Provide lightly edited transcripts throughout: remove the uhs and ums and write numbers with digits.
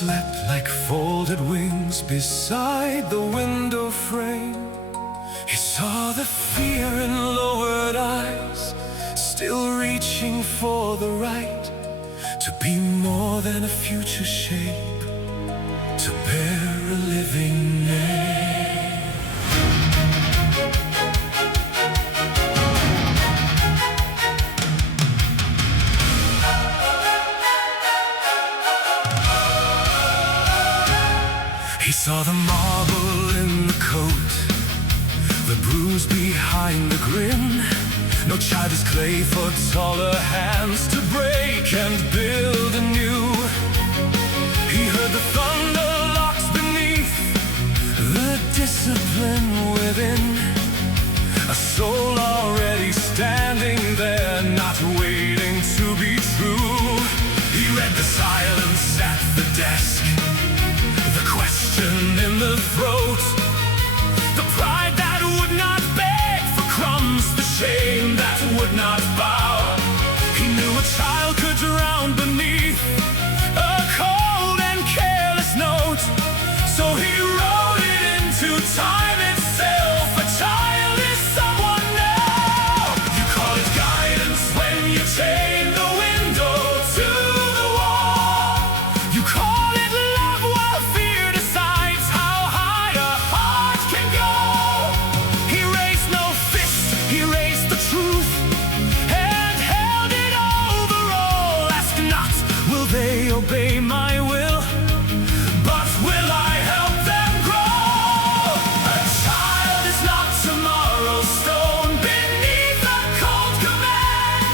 slept like folded wings beside the window frame. He saw the fear in lowered eyes, still reaching for the right to be more than a future shape, to bear a living name. He saw the marble in the coat, the bruise behind the grin. No childish clay for taller hands to break and build anew. He heard the thunder locks beneath, the discipline within. A soul already standing there, not waiting to be true. He read the silence at the desk, the question in the throat, the pride that would not beg for crumbs, the shame that would not bow. He knew a child could drown beneath a cold and careless note, so he wrote it into time itself. A child is someone now. You call it guidance when you chain the window to the wall. You call it love while fear decides how high a heart can go. He raised no fist, he raised the truth and held it over all. Ask not, will they obey my will, but will I help them grow? A child is not tomorrow's stone beneath a cold command.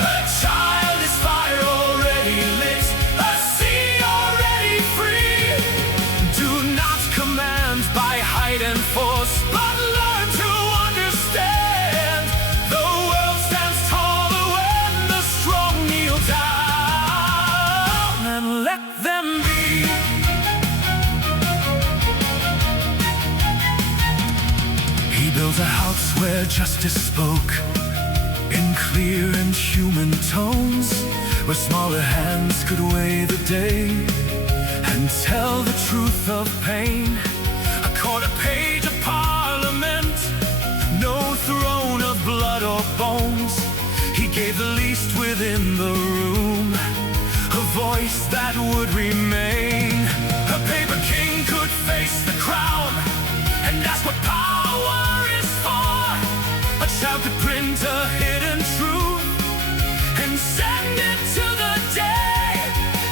A child is fire already lit, a sea already free. Do not command by height and force, but learn to understand. The world stands taller when the strong kneel down, and let them be. He built a house where justice spoke in clear and human tones, where smaller hands could weigh the day and tell the truth of pain. A quarter page of parliament, no throne of blood or bones. He gave the least within the room a voice that would remain. A paper king could face the crown, and that's what power is for. A child could print a hidden truth and send it to the day.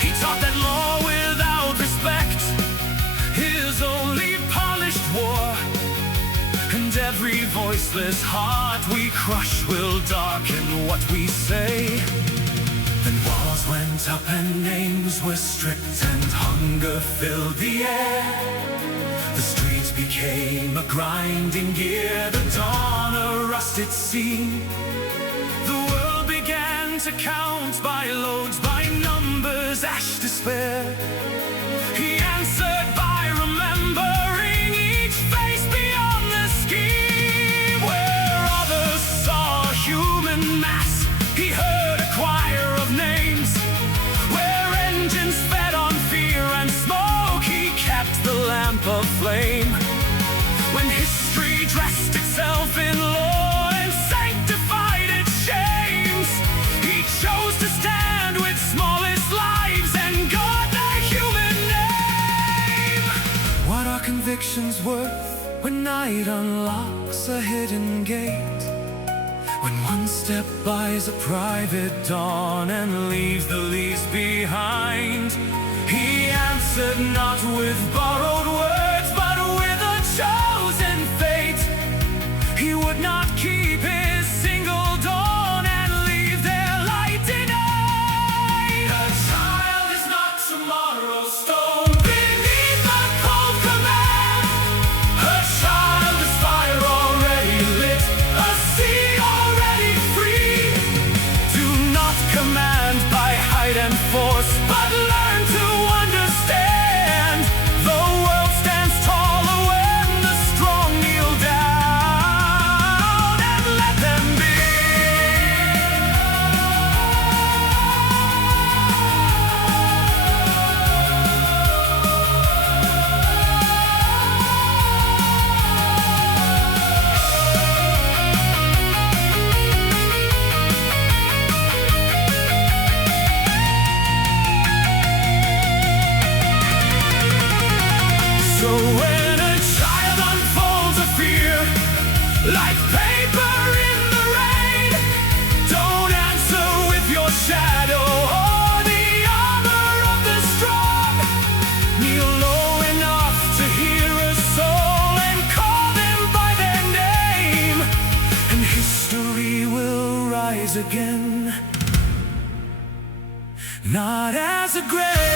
He taught that law without respect is only polished war, and every voiceless heart we crush will darken what we say. Then walls went up and names were stripped and hunger filled the air. The streets became a grinding gear, the dawn a rusted scene. The world began to count by loads, by numbers, ash despair. He answered by remembering each face beyond the scheme. Where others saw a human mass, he heard a choir of names. Where engines fed on fear and smoke, he kept the lamp aflame. When history dressed itself in law and sanctified its shames, he chose to stand with smallest lives and guard the human name. What are convictions worth when night unlocks a hidden gate? When one step buys a private dawn and leaves the least behind. He answered not with borrowed words, but with a chosen fate. He would not keep his single dawn and leave their light denied. A child is not tomorrow's stone beneath a cold command. A child is fire already lit, a sea already free. Do not command by height and force, but learn to understand. The world stands rise again, not as a grave